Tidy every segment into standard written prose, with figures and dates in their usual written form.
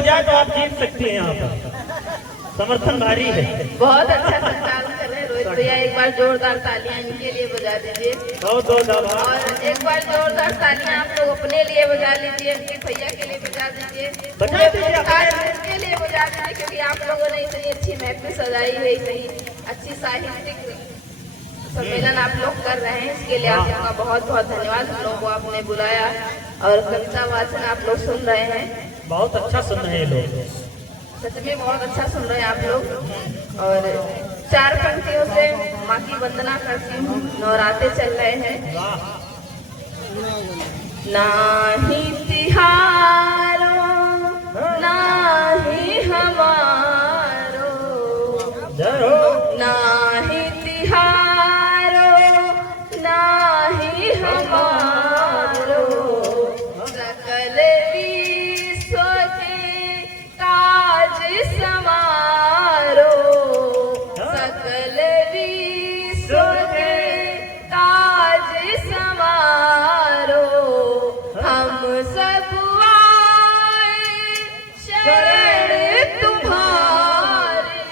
पड़ जाए तो आप जीत सकती हैं। यहाँ पर समर्थन भारी है। बहुत अच्छा संचालन कर रहे हैं रोहित भैया। एक बार जोरदार तालियां इनके लिए बजा दीजिए। बहुत आभार। और एक बार जोरदार तालियां आप लोग अपने लिए बजा लीजिए, उनके भैया के लिए बजा दीजिए, बजा दीजिए उनके लिए बजा दीजिए, क्योंकि आप लोगों ने इतनी अच्छी महफिल सजाई है, इतनी अच्छी साहित्यिक सम्मेलन आप लोग कर रहे हैं, इसके लिए आप लोगों का बहुत बहुत धन्यवाद। हम लोगों को आपने बुलाया और कविता वाचन आप लोग सुन रहे हैं। बहुत अच्छा सुन रहे हैं लोग, सच में बहुत अच्छा सुन रहे हैं आप लोग। और 4 पंक्तियों से माँ की वंदना करती हूँ। नवरात्रे चल रहे हैं। नाही तिहारो नाही हमारो, नाही तिहारो नाही हमारो, सकल विश्व के काज समारो, सकल विश्व के काज समारो, हम सब आए शरण तुम्हारी,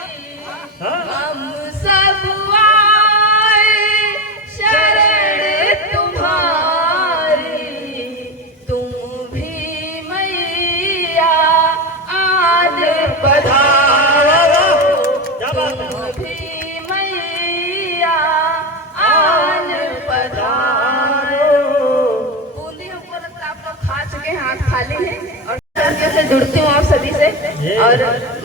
हम सब आए शरण तुम्हारी, तुम भी मैया आन पधारो, तुम भी मैया आन पधारो। बूंदी हमको लगता है आप लोग खा चुके हैं, हाथ खाली है। और से जुड़ती हूँ आप सभी से, और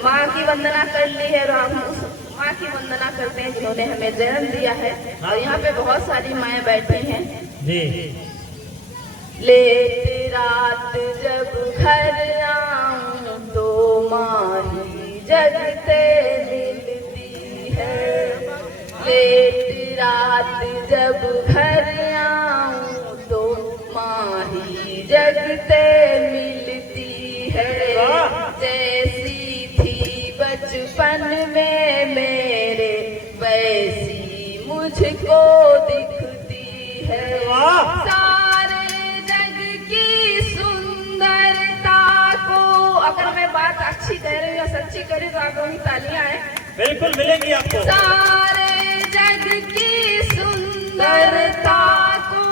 माँ की वंदना कर ली है। और हम उस माँ की वंदना करते हैं जिन्होंने हमें जन्म दिया है। और यहाँ पे बहुत सारी माएँ बैठी हैं जी। लेट रात जब घर आऊं तो माँ ही जगते मिलती है, लेट रात जब घर आऊं तो माँ ही जगते मिलती है। जैसी थी बचपन में मेरे वैसी मुझको दिखती है। सारे जग की सुंदरता को, अगर मैं बात अच्छी कह रही हूँ या सच्ची कह रही हूँ तो आप लोगों की तालियां हैं। बिल्कुल मिलेंगी आपको। सारे जग की सुंदरता को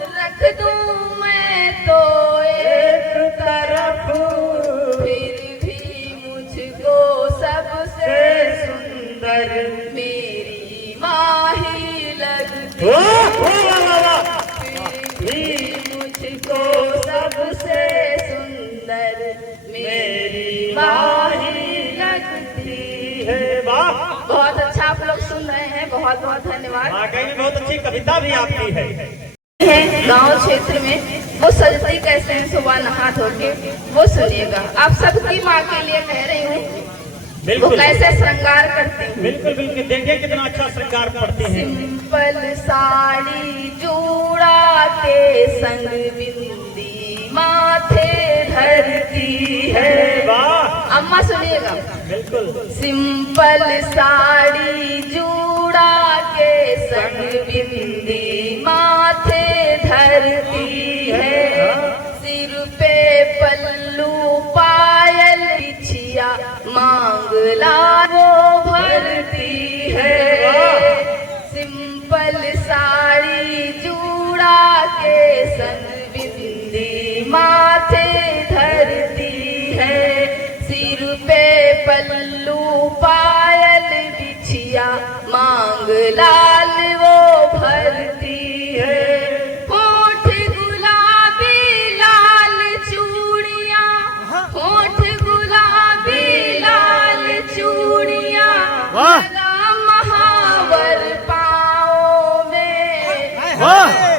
रख दूं मैं तो एक तरफ, फिर भी मुझको सबसे सुंदर मेरी माँ ही लगती है, फिर भी मुझको सबसे सुंदर मेरी माँ ही लगती है। बहुत अच्छा आप लोग सुन रहे हैं, बहुत बहुत धन्यवाद। वाकई में बहुत अच्छी कविता भी आपकी है। गांव क्षेत्र में वो सजती कैसे हैं सुबह नहा धो के, वो सुनिएगा। आप सबकी माँ के लिए कह रही हूँ, वो कैसे श्रृंगार करती हैं। बिल्कुल बिल्कुल, देखिए कितना अच्छा श्रृंगार करती हैं। सिंपल साड़ी जूड़ा के संग बिंदी माथे धरती है। वाह, अम्मा सुनिएगा। बिल्कुल। सिंपल साड़ी जूड़ा के संग बिंदी माथे धरती है, सिर पे पल्लू पायल बिछिया मांगला वो भरती है। सिंपल साड़ी जूड़ा के संग बिंदी माथे धरती है, सिर पे पल्लू पायल बिछिया मांग लाल वो भरती है। होठ गुलाबी लाल चूड़ियाँ, होठ गुलाबी लाल चूड़ियाँ, लगा महावर पाँव में।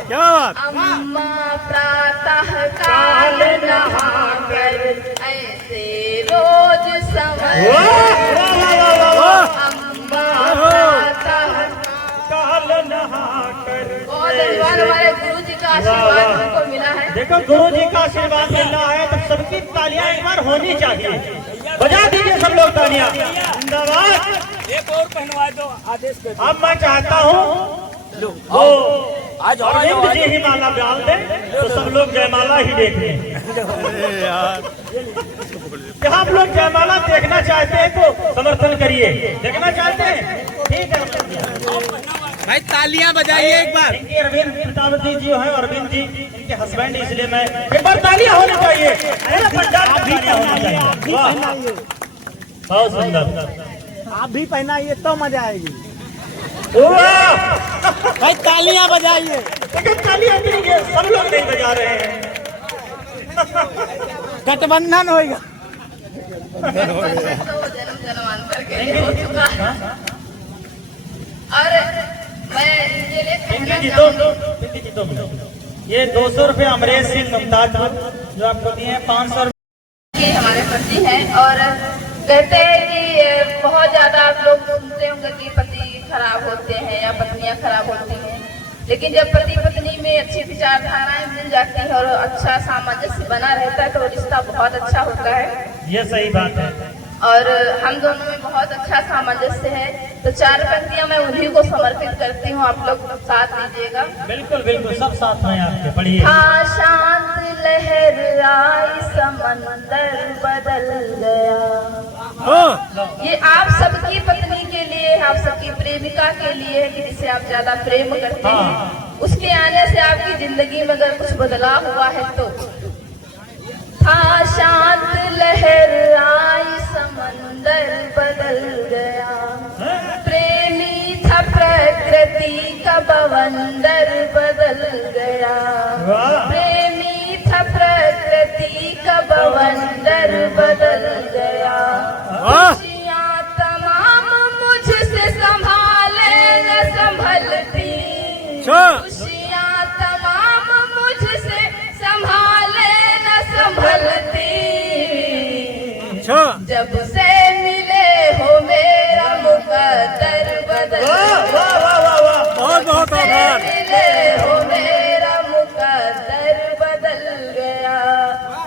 क्या बात। अम्मा प्रातः काल नहा कर ऐसे रोज समय, अम्मा प्रातः काल नहा कर। बहुत धन्यवाद, हमारे गुरु जी का आशीर्वाद हमको मिला है। देखो गुरु जी का आशीर्वाद मिल रहा है तो सबकी तालियां एक बार होनी चाहिए। बजा दीजिए सब लोग तालियां। जिंदाबाद। एक और पहनवा दो, आदेश कर। अब मैं चाहता हूँ वो अरविंद जी ही माला डाल दे तो सब लोग जयमाला ही देख लें। क्या आप लोग जयमाला देखना चाहते हैं तो समर्थन करिए। देखना चाहते हैं ठीक है भाई तालियां बजाइए एक बार। इनके अरविंद प्रतापति जी है, अरविंद जी इनके हस्बैंड, इसलिए मैं एक बार तालियां होनी चाहिए। बहुत सुंदर, आप भी पहनाइए तो मजा आएगी। वाह! भाई तालियां बजाइए। लेकिन तालियां नहीं है, सब लोग नहीं बजा रहे हैं। गठबंधन होगा। जन्म जन्मांतर के लिए हो चुका है। और मैं ये ले पिंकी जी दो मिनट। ये 200 रुपये अमरेश सिंह मुमताज जो आपको दिए हैं, 500 कि हमारे पति हैं और कहते हैं कि बहुत ज्यादा आप लोग सुनते होंगे कि पति खराब होते हैं या पत्नियां खराब होती हैं, लेकिन जब पति पत्नी में अच्छी विचारधाराएं मिल जाती हैं और अच्छा सामंजस्य बना रहता है तो रिश्ता बहुत अच्छा होता है। ये सही बात है। और हम दोनों में बहुत अच्छा सामंजस्य है। तो 4 पंक्तियां मैं उन्हीं को समर्पित करती हूँ, आप लोग साथ दीजिएगा। बिल्कुल बिल्कुल, सब साथ में आपके पढ़िए। हाँ, शांत लहर आई समंदर बदल गया। ये आप सबकी पत्नी के लिए, आप सबकी प्रेमिका के लिए कि जिसे आप ज्यादा प्रेम करते हैं, उसके आने से आपकी जिंदगी में अगर कुछ बदलाव हुआ है तो। हाँ, शांत लहर आई समंदर बदल गया, प्रेमी था प्रकृति का बवंडर बदल गया, प्रेमी था प्रकृति का बवंडर बदल गया। खुशियाँ तमाम मुझसे संभाले न संभलती, खुशियाँ तमाम मुझसे संभाले न संभलती, जब से मिले हो मेरा मुकद्दर बदल गया, बहुत बहुत आभार। मिले हो मेरा मुकद्दर बदल गया,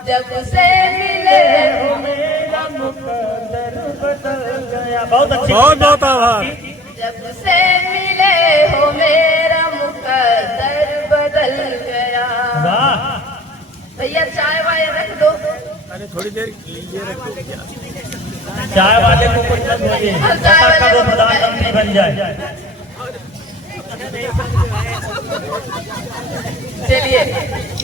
जब से मिले हो मेरा मुकद्दर बदल गया। बहुत अच्छी, बहुत बहुत आभार। जब से मिले हो मेरा मुकद्दर बदल गया। वाह! भैया चाय वाय रख दो। अरे थोड़ी देर ये रखो। चाय वाले को कुछ मत बोलिए, का वो प्रधानमंत्री बन जाए। चलिए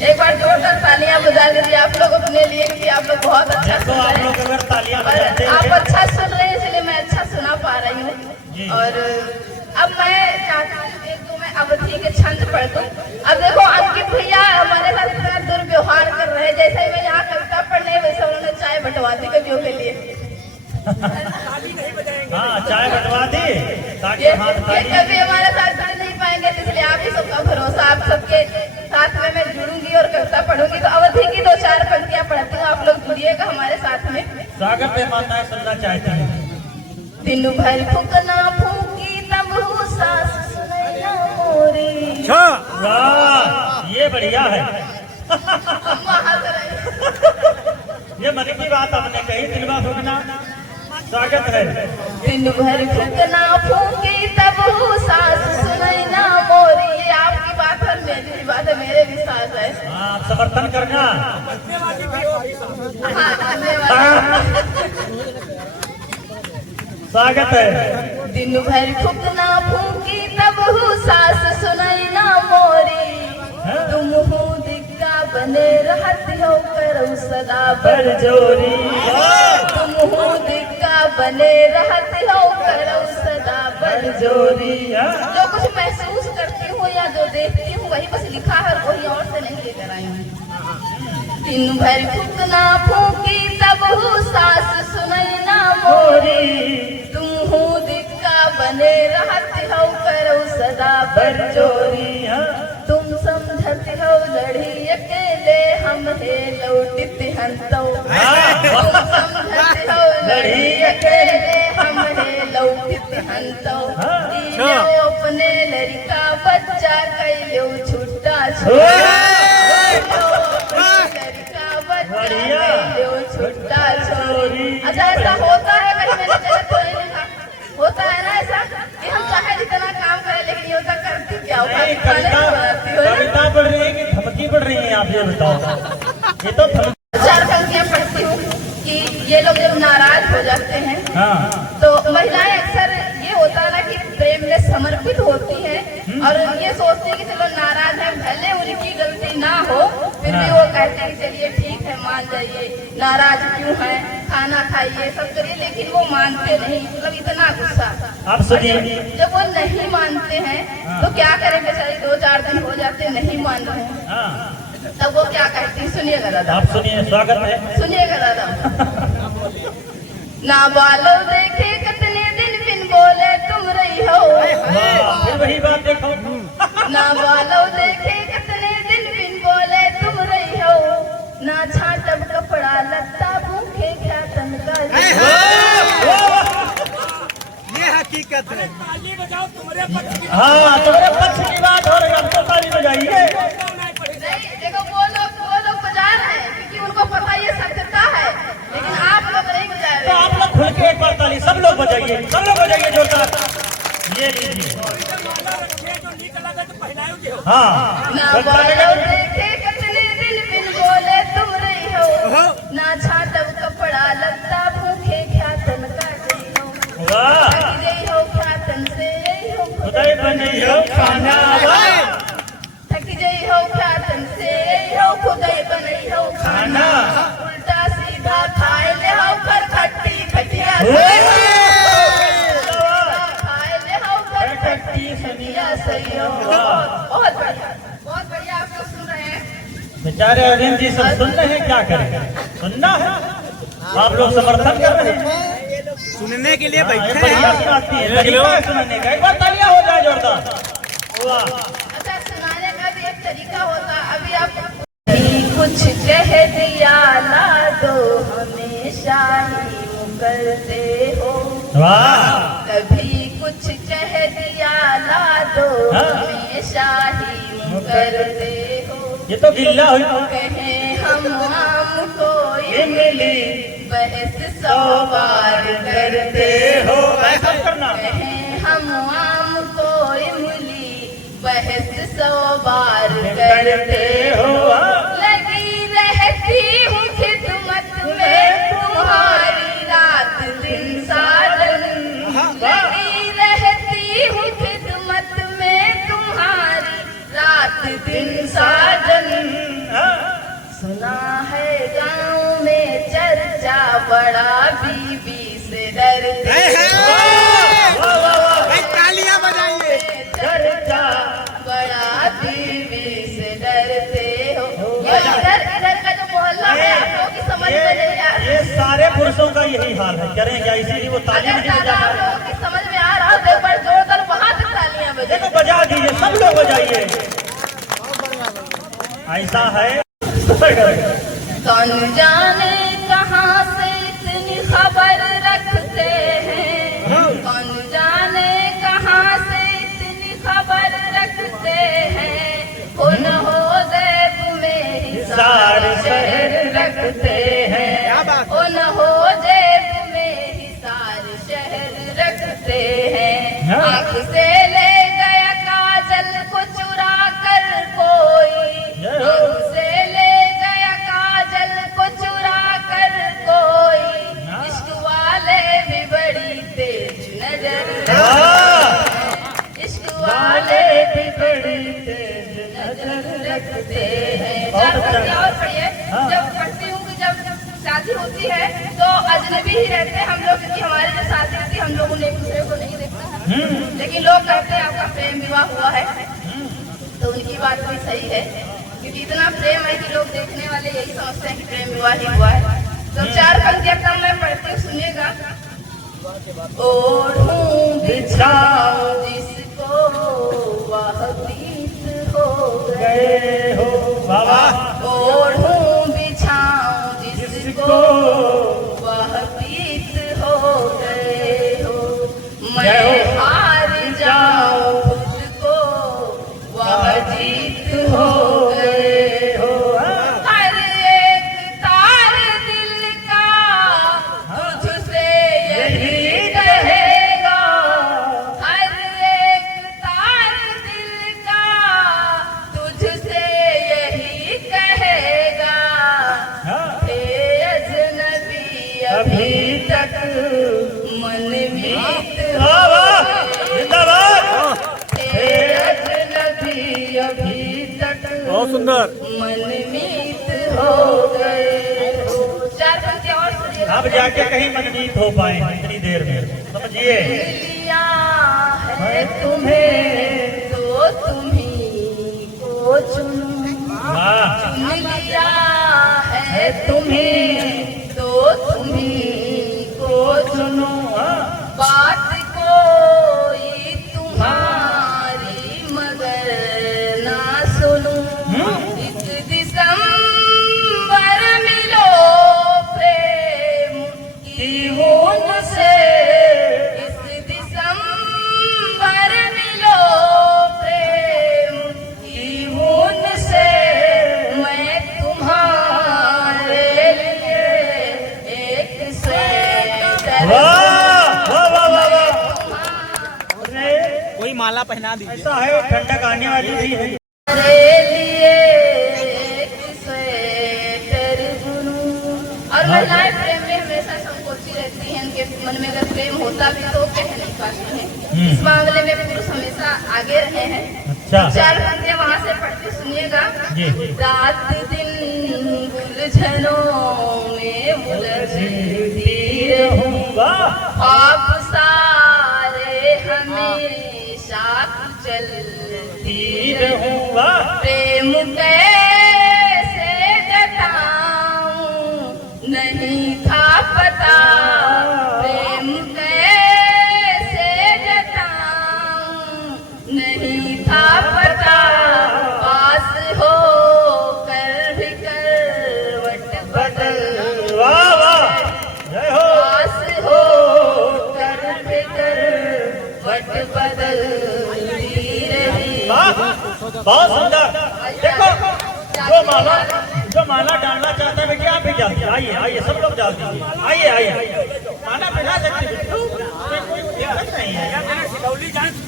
एक बार जोरदार तालियां बजा दीजिए आप लोग अपने लिए कि आप लोग बहुत अच्छा तो सुन आप रहे लोग हैं अगर तालियां और बजाते आप हैं, अच्छा सुन रहे हैं इसलिए मैं अच्छा सुना पा रही हूँ। और अब मैं चाहती हूँ एक दो मैं अवधि के छंद पढ़ दूं। अब देखो अंकित भैया हमारे साथ इतना दुर्व्यवहार कर रहे हैं, जैसे ही मैं यहाँ कविता पढ़ने वैसे उन्होंने चाय बंटवा दी कवियों के लिए। हाँ चाय बंटवा दी ताकि ये हाथ खाली। कभी हमारे साथ जुड़ नहीं पाएंगे तो इसलिए आप ही सबका भरोसा, आप सबके साथ में मैं जुड़ूंगी और कविता पढ़ूंगी। तो अवधि की 2-4 पंक्तियां पढ़ती हूँ, आप लोग जुड़िएगा हमारे साथ में। स्वागत है, माताएं सुनना चाहती हैं। दिन भर फूकना फूकी तब हो सास सुनैना मोरी। वाह, ये बढ़िया है। अम्मा हंस रही। ये मन की बात आपने कही, दिलवा फूकना। स्वागत है। दिन भर फूकना फूकी तब हो सास सुनैना मोरी। ये आपकी बात है, मेरी बात है, मेरे भी सास है। हाँ, आप समर्थन करना। हाँ, धन्यवाद। स्वागत है। दिन भर फूकना फूकी तब हो सास सुनैना मोरी। तुम हो दिक्का बने रहत हो करो सदा बरजोरी। तुम हो दिक्का बने रहत हो करो सदा बरजोरी। जो कुछ महसूस करती हूँ या जो देखती हूँ वही बस लिखा है, वही और से नहीं लेकर आई हूँ। दिन भर फूकना फूकी तब हो सास सुनैना मोरी। तुम हो दिक्का बने रहत हो करो सदा बरजोरी। तुम समझत हो लड़ी अकेले हम है लौटित हंतो। तुम समझत हो लड़ी अकेले हम है लौटित हंतो। इलो अपने लड़का बच्चा कैलो छुट्टा छोड़ा। लड़का बच्चा कैलो छुट्टा छोड़ी। अच्छा ऐसा होता है, कहीं मैंने गलत तो नहीं लिखा? होता है ना ऐसा कि हम चाहे जितना काम करें लेकिन ये होता करती क्या होगा। कविता कविता पढ़ रही है कि धमकी पढ़ रही है, आप ये बताओ। ये तो धमकी। 4 पंक्तियां पढ़ती हूँ कि ये लोग जब नाराज हो जाते हैं हाँ तो महिलाएं अक्सर ये होता है ना कि प्रेम में समर्पित होती है और ये सोचती है कि चलो नाराज है, भले उनकी गलती ना हो फिर भी वो कहते हैं चलिए ठीक है मान जाइए, नाराज क्यों है, खाना खाइए, सब करिए, लेकिन वो मानते नहीं। मतलब इतना गुस्सा। आप सुनिए। जब वो नहीं मानते हैं तो क्या करें बेचारी, 2-4 दिन हो जाते नहीं मान रहे हैं, हाँ तब वो क्या कहती है, सुनिएगा दादा। आप सुनिए, स्वागत है। सुनिएगा दादा। ना बालो देखे कितने दिन बिन बोले तुम रही हो, फिर वही बात देखो। ना बालो देखे कितने दिन बिन बोले तुम रही हो, ना छाटब कपड़ा लगता भूखे क्या तन का। ये हकीकत है। हाँ तुम्हारे पक्ष की बात हो रही है, हमको ताली बजाइए। नहीं देखो वो लोग बजा रहे हैं क्योंकि उनको पता ये सत्यता है, लेकिन आप लोग नहीं बजा तो रहे। आप लोग खुल के एक बार ताली सब लोग बजाइए, सब लोग बजाइए जोरदार। ये लीजिए। हाँ ना बालो देखे कितने दिन बिन बोले तुम रही हो, ना छाटब कपड़ा लगता भूखे क्या तन का गई हो। वाह थक गई हो क्या तन से यही हो, खुदाई बनी हो खाना। थक गई हो क्या तन से यही हो, खुदाई बनी हो खाना। उल्टा सीधा खाए ले हो कर खट्टी खटिया खाए ले हो कर खट्टी खटिया सही हो। बहुत बढ़िया आप लोग सुन रहे हैं। बेचारे अरविंद जी सब सुन रहे हैं, क्या करें, सुनना है। आप लोग समर्थन कर रहे हैं, सुनने के लिए बैठे बढ़िया हैं। सुनाती है, तरीका है सुनाने का। एक बार तालियां हो जाए जोरदार। वाह अच्छा सुनाने का भी एक तरीका होता। अभी आप कुछ कह दिया ला दो हमेशा ही मुकरते हो, वाह कभी कुछ कह दिया ला दो हमेशा ही मुकरते हो। ये तो गिल्ला हुई। कहें हम कोई मिली बहस 100 बार करते हो, ऐसा करना। कहें हम कोई मिली बहस 100 बार करते हो। लगी रहती हूँ खिदमत में तुम्हारी रात दिन साजन, लगी रहती हूँ खिदमत में तुम्हारी रात दिन साजन। सुना है गाँव में चर्चा बड़ा बीबी से डरते हो, भाई तालियां बजाइए। चर्चा बड़ा बीबी से डरते हो। ये इधर का जो मोहल्ला है आप लोगों की समझ में नहीं आ रहा। ये सारे पुरुषों का यही हाल है, करें क्या, इसीलिए वो ताली अगर नहीं दादा बजा आप रहे। लोगों की समझ में आ रहा हो तो एक बार जोरदार वहां तक तालियां बजाइए। देखो बजा दीजिए, सब लोग बजाइए। ऐसा है। कौन जाने कहाँ से इतनी खबर रखते हैं, कौन जाने कहाँ से इतनी खबर रखते हैं, हो न हो दैब में हिसार शहर रखते हैं, हो न हो दैब में हिसार शहर रखते हैं। आँख से ले गया काजल को चुरा कर कोई, आँख से ले गया काजल को चुरा कर कोई, इश्क वाले भी बड़ी तेज नजर रखते हैं, इश्क वाले भी बड़ी तेज नजर रखते हैं। और पढ़िए, जब पढ़ती हूँ कि जब शादी होती है तो अजनबी ही रहते हैं हम लोग, क्योंकि हमारी जो शादी होती है हम लोगों ने एक दूसरे को नहीं देखा है, लेकिन लोग कहते हैं आपका प्रेम विवाह हुआ है, तो उनकी बात भी सही है, क्योंकि इतना प्रेम है कि लोग देखने वाले यही समझते हैं कि प्रेम विवाह ही हुआ है। तो 4 पंक्तियां कम मैं पढ़ती हूँ, सुनिएगा। ओढ़ूं बिछाऊं जिसको वह प्रीत हो गए हो बाबा, ओढ़ूं बिछाऊं जिसको वह प्रीत हो गए हो, मैं हार जाऊं खुद को वह जीत हो गए हो। हर एक तार दिल का अभी तक मन मीत वाह वाह जिंदाबाद थे अजनबी अभी तक बहुत सुंदर। मन मीत हो गए। चार पंक्ति और सुनिए। अब जाके कहीं मनमीत हो पाए इतनी देर में, समझिए। लिया है तुम्हें तो तुम्ही को चुनो, वाह चुन लिया है तुम्हें तो तुम्ही को चुनो। बात कोई तुम्हारी मगर ना सुनूं। इस दिसंबर मिलो प्रेम की होन से, इस दिसंबर मिलो प्रेम की होन से। मैं तुम्हारे लिए एक स्वेटर वाह वाह वाह वाह वाह। अरे कोई माला पहना दीजिए। ऐसा है ठंडक आने वाली भी है। तुम्हारे लिए एक स्वेटर बुनूं। और महिलाएं प्रेम में हमेशा संकोची रहती हैं, उनके मन में अगर प्रेम होता भी तो कह नहीं पाती हैं। इस मामले में पुरुष हमेशा आगे रहे हैं। अच्छा चार पंक्तियां वहां से पढ़ते सुनिएगा। जी। रात दिन उलझनों में उलझती रहूं, वाह आप सारे हमेशा चलती रहूं। वाह प्रेम कैसे जताऊं नहीं था पता, प्रेम कैसे जताऊं नहीं था पता। पास हो कर भी करवट बदल, वाह वाह जय हो। पास हो कर भी करवट बदलती रही। वाह बहुत सुंदर। देखो जो माला डालना चाहता है बेटा आप भी डाल दीजिए। आइए आइए सब लोग डाल दीजिए। आइए आइए माला पहना सकते हैं बिट्टू, कोई दिक्कत नहीं है।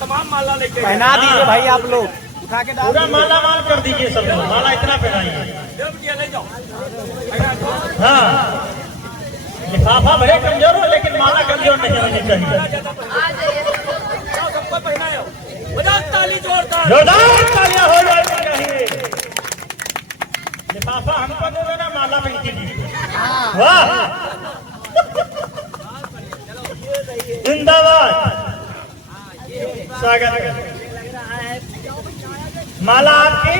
तमाम माला लेके पहना दीजिए भाई, आप लोग उठा के पूरा माला माल कर दीजिए सब लोग। माला इतना पहनाइए। हाँ लिफाफा भले कमजोर हो लेकिन माला कमजोर नहीं होनी चाहिए। आ जाइए सबको पहनाओ। ताली जोरदार जोरदार तालियां हो जानी चाहिए। लिफाफा हमको दे देना, माला पहनती दीजिए। वाह जिंदाबाद स्वागत है। माला आपकी,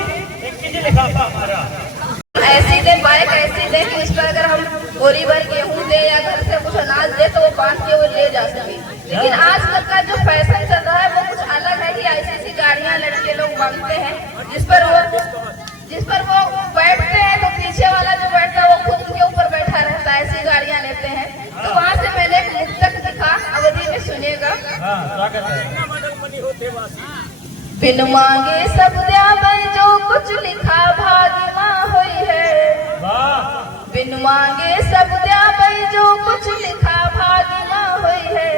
एक कीजिए लिफाफा हमारा। ऐसी दे बाइक ऐसी दे कि इस पर अगर हम बोरी भर गेहूं दे या घर से कुछ अनाज दे तो वो बांध के वो ले जा सके। लेकिन आजकल का जो फैशन चल रहा है वो कुछ अलग है कि ऐसी ऐसी गाड़ियां लड़के लोग बांधते हैं जिस पर वो बैठते हैं तो पीछे वाला जो बैठता है वो खुद उनके ऊपर बैठा रहता है। ऐसी गाड़ियां लेते हैं। तो वहाँ से मैंने एक मुक्तक दिखा, अवधि में सुनिएगा। हाँ स्वागत है। बिन मांगे सब द्यावन जो कुछ लिखा भाग्यमा हुई है। वाह बिन मांगे सब द्यावन जो कुछ लिखा भाग्यमा हुई है।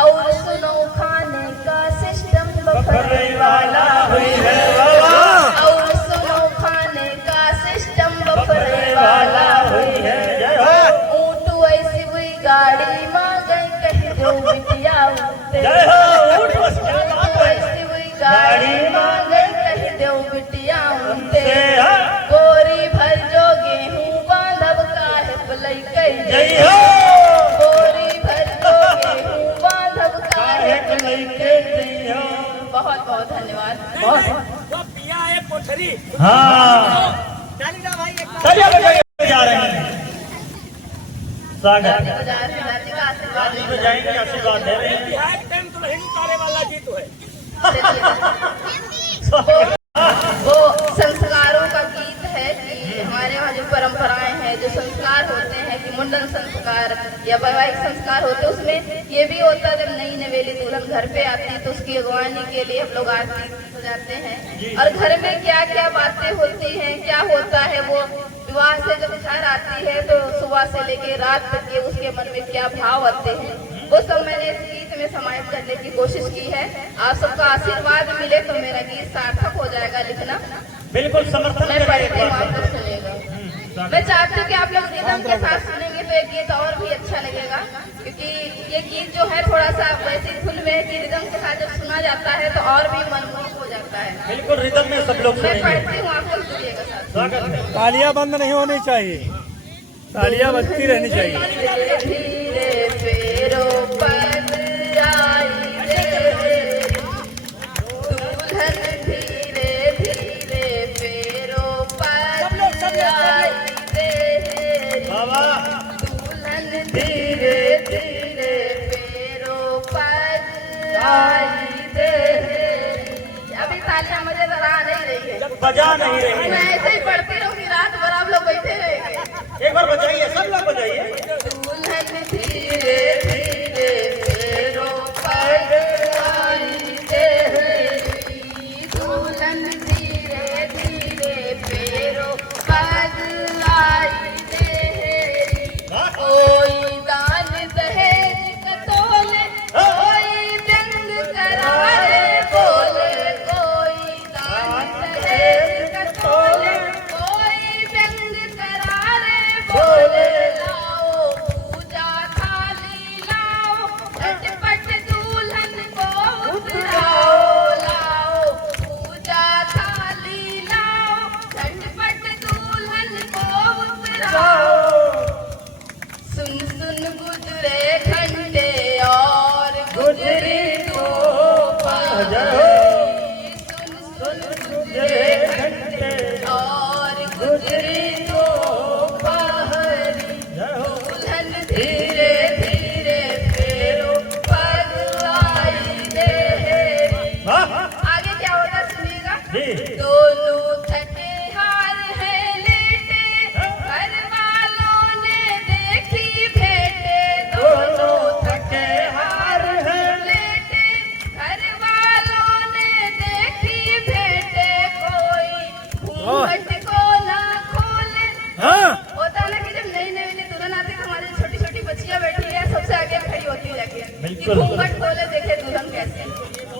और सुनो खाने का सिस्टम बफरे वाला हुई है। वाह और सुनो खाने का सिस्टम बफरे वाला हुई है। जय हो। ऊँट ऐसी हुई गाड़ी मांगे कह दो बिटिया उठते। जय हो। ऊँट बस क्या बात है। ऐसी हुई गाड़ी मांगे कह दो बिटिया उठते। हाँ। बोरी भर जो गेहूं बांधब काहे पलई कई। जय हो। बोरी भर जो गेहूं बांधब काहे पलई कई। बहुत बहुत धन्यवाद। वो पिया है कोठरी। हाँ चलिए बजाइए जा रहे हैं। स्वागत है। जाति का आशीर्वाद शादी में जाएंगे, आशीर्वाद दे रहे हैं। बिहार टाइम तो नहीं उतारे वाला जी तो है। वो संस्कारों का गीत है कि हमारे यहाँ जो परंपराएं हैं, जो संस्कार होते हैं कि मुंडन संस्कार या वैवाहिक संस्कार होते हैं, उसमें ये भी होता है जब नई नवेली दुल्हन घर पे आती है तो उसकी अगवानी के लिए हम लोग आरती सजाते हैं। और घर में क्या क्या बातें होती हैं, क्या होता है, वो विवाह से जब घर आती है तो सुबह से लेके रात तक के उसके मन में क्या भाव आते हैं, वो सब मैंने इस गीत में समाहित करने की कोशिश की है। आप सबका आशीर्वाद मिले तो मेरा गीत सार्थक हो जाएगा लिखना। बिल्कुल समर्थन मैं करें पढ़ती एक हूँ, बार। आप लोग सुनिएगा। मैं चाहती हूँ कि आप लोग रिदम के साथ सुनेंगे तो ये गीत और भी अच्छा लगेगा, क्योंकि ये गीत जो है थोड़ा सा वैसी धुन में कि रिदम के साथ जब सुना जाता है तो और भी मनमोहक हो जाता है। बिल्कुल रिदम में सब लोग मैं सुनेंगे। पढ़ती हूँ, आप लोग सुनिएगा साथ। स्वागत है। तालियां बंद नहीं होनी चाहिए, तालियां बजती रहनी चाहिए। धीरे धीरे पैरों पर आई रे दुल्हन, धीरे धीरे पैरों पर आई रे बाबा दुल्हन, धीरे धीरे पैरों पर आई रे। अभी तालियां मजेदार आ नहीं रही है, बजा नहीं रही मैं है। ऐसे ही पढ़ती रहूंगी, रात भर आप लोग बैठे रहेंगे। एक बार बजाइए, सब लोग बजाइए। दुल्हन धीरे धीरे पैरों पर आई तेरी, दुल्हन धीरे धीरे पैरों पर आई तेरी। कोई दान दहेज कतोले, कोई व्यंग करारे बोले, कोई दान दहेज कतोले, कोई व्यंग करारे बोले। लाओ पूजा थाली लाओ, झटपट दुल्हन को उतराओ। लाओ पूजा थाली लाओ, झटपट दुल्हन को उतराओ। सुन सुन गुजरे घंटे और गुजरी दोपहरी, सुन सुन गुजरे घंटे और गुजरी दोपहरी। दुल्हन धीरे धीरे पैरों पर आई देरी। आगे क्या होता सुनिएगा। जी। दोनों थके हार है लेटे, घर वालों ने देखी भेंटे। दोनों थके हार है लेटे, घर वालों ने देखी भेंटे। कोई घूंघट को ना खोले। हाँ होता है ना कि जब नई नई दुल्हन आती है, हमारी छोटी छोटी बच्चियां बैठी है, सबसे आगे खड़ी होती जाके कि बिल्कुल। घूंघट खोले देखे दुल्हन कैसे।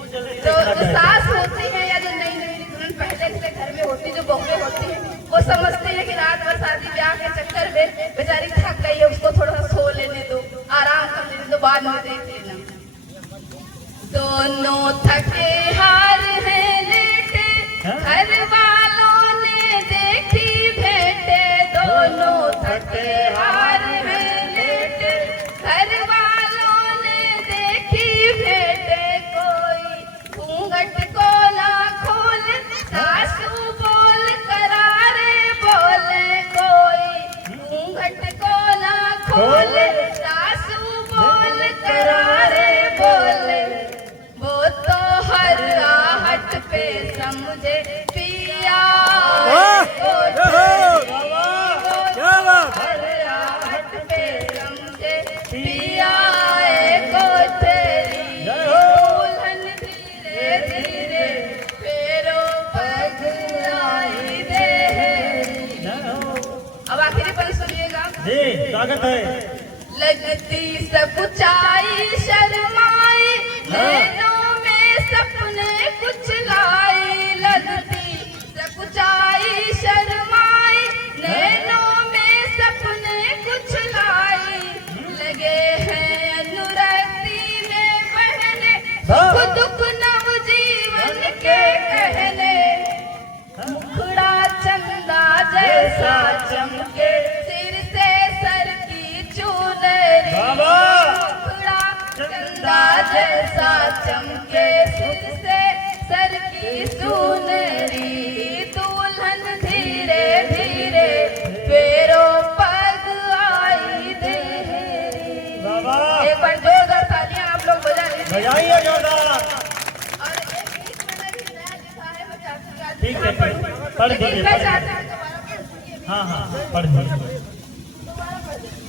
तो जो सास होती है या जो नई नई दुल्हन पहले से घर में होती, जो बहुएं होती है, वो समझती है कि रात भर शादी ब्याह के चक्कर में बेचारी थक गई है, उसको थोड़ा सा सो लेने दो, आराम कर लेने दो, बाद में देख लेना। दोनों थके हार है लेटे, घर वालों ने देखी भेंटे। दोनों थके हार है लेटे, घर वालों ने देखी भेंटे। कोई घूंघट को ना खोले, सासू बोल करारे बोले। कोई घूंघट को ना खोले, सासू बोल करारे बोले। वो तो हर आहट पे समझे पिया को तेरी। वो तो हर आहट पे समझे पिया को तेरी। दुल्हन धीरे धीरे पैरों पर आई देरी। अब आखिरी पल सुनिएगा। जी स्वागत है। लगती सकुचाई शर्माई, नैनों में सपने कुछ लाई। लगती सकुचाई शर्माई, नैनों में सपने कुछ लाई। लगे हैं अनुरक्ति में बहने, सुख दुख नव जीवन के कहने। मुखड़ा चंदा जैसा चमके, सिर से सर की चूनरी। मुखड़ा चंदा जैसा चमके, सिर से सर की चूनरी। दुल्हन धीरे धीरे पैरों पग आई देरी। बाबा एक बार जोरदार तालियां आप लोग बजा लीजिए। बजाइए जोरदार। और एक गीत मैंने भी नया लिखा है, बजाती हूँ। ठीक है, पढ़ दीजिए, लेकिन पढ़ मैं दीजिए। चाहती हूँ दोबारा पढ़ दीजिए। हाँ हाँ पढ़ दीजिए। दोबारा पढ़ दीजिए।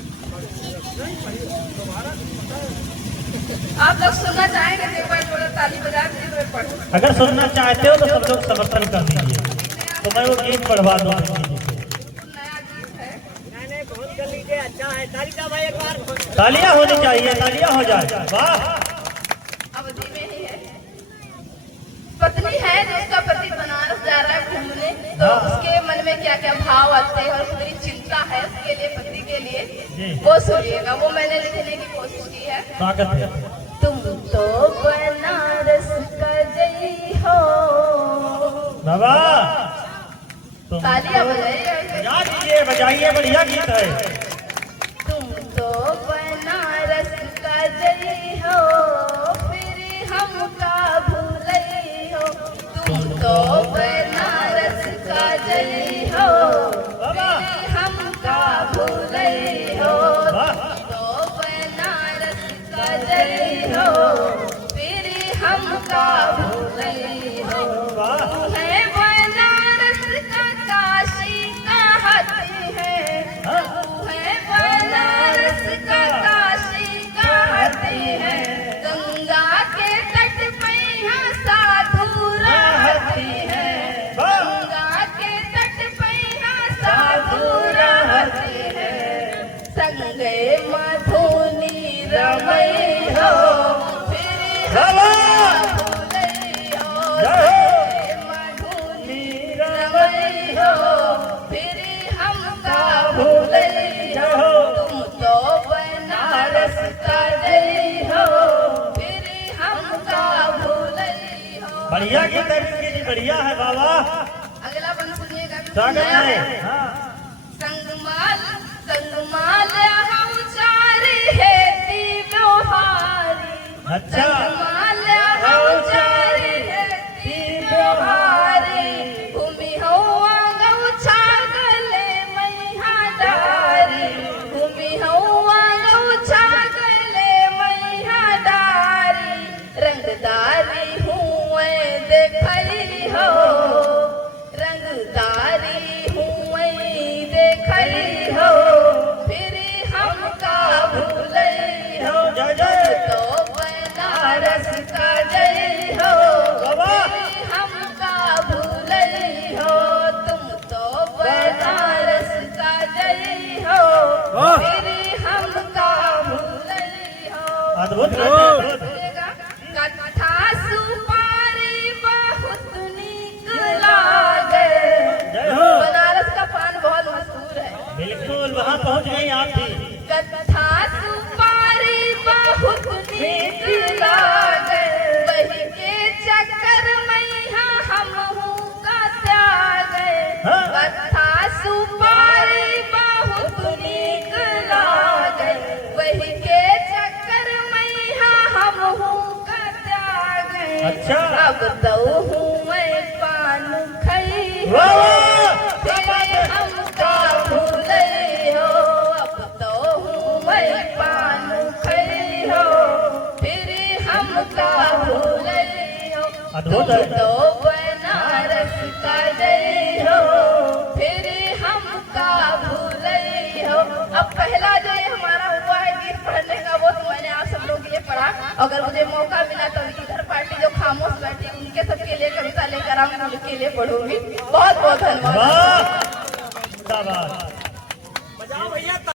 आप लोग सुनना चाहेंगे तो एक बार थोड़ा ताली बजा दीजिए, तो मैं पढ़ूँ। अगर सुनना चाहते हो तो सब लोग समर्थन कर दीजिए, तो मैं वो गीत पढ़वा दूंगा। नया गीत है। बहुत कर लीजिए, अच्छा है। तालियां भाई एक बार। तालियां होनी चाहिए, तालियां हो जाए। वाह अवधि में ही है। पत्नी है जो उसका पति बनारस जा रहा है घूमने, तो हाँ। उसके मन में क्या क्या भाव आते हैं और पूरी चिंता है उसके लिए, पति के लिए, जी। वो सुनिएगा। वो मैंने लिखने की कोशिश की है। स्वागत है। तुम तो बनारस का जई हो। बाबा तुम तालियां बजाइए। बजा दीजिए, बजाइए, बढ़िया गीत है। तुम तो बनारस का जई हो, फिर हमका भूलई हो। तुम तो बनारस का जई हो, फिर हमका भूलई हो। वाह तो बनारस का जई हो, फिर हमका भूलई हो। वाह है बनारस का काशी कहती है, है बनारस का काशी कहती है। गंगा के तट पे यहाँ साधु रहती है, गंगा के तट पे यहाँ साधु रहती है। संगे मधुनी रमई हो, फिर बाबा भूलई हो। जय हो। मधुनी रमई हो, फिर हमका भूलई हो। तुम तो बनारस का जई हो, फिर हमका भूलई हो। बढ़िया गीत है बिस्की जी, बढ़िया है बाबा। अगला बन सुनिएगा। स्वागत है। हाँ संगमाल संगमाल हम चारी हेती लोहारी। अच्छा संगमाल हम चारी हेती लोहारी। भूमि हवा गौ छागले मैहा डारी। भूमि हवा गौ छागले मैहा डारी। रंगदारी हूँ देखई हो, रंगदारी हूँ देखई हो। फिर हमका भूलई हो। जय जय तो बनारस का जई हो, बाबा। फिर हमका भूलई हो। तुम तो बनारस का जई हो, फिर हमका भूलई हो। अद्भुत अद्भुत। कथा सुपारी बहुत नीक लागे। जय हो। बनारस का पान बहुत मशहूर है। बिल्कुल वहाँ पहुँच गई आप भी। कथा सुपारी बहुत नीक लागे। वही के चक्कर में यहाँ हमहू का त्यागे। हाँ। कथा सुपारी बहुत नीक लागे। वही के चक्कर में यहाँ हमहू का त्यागे। अच्छा। अब तो हूँ मैं पान खई हो, वाह वाह फिर हमका भूलई हो। अब तो हूँ मैं पान खई हो, फिर हमका भूलई हो। अद्भुत है। तुम तो बनारस का जई हो, फिर हमका भूलई हो। अब पहला जो ये हमारा हुआ है गीत पढ़ने का, वो तो मैंने आप सब लोग के लिए पढ़ा। अगर मुझे मौका मिला तो इधर पार्टी जो खामोश बैठी उनके सबके लिए कविता लेकर आऊंगी, उनके लिए पढ़ूंगी। बहुत बहुत धन्यवाद। वाह शाबाश।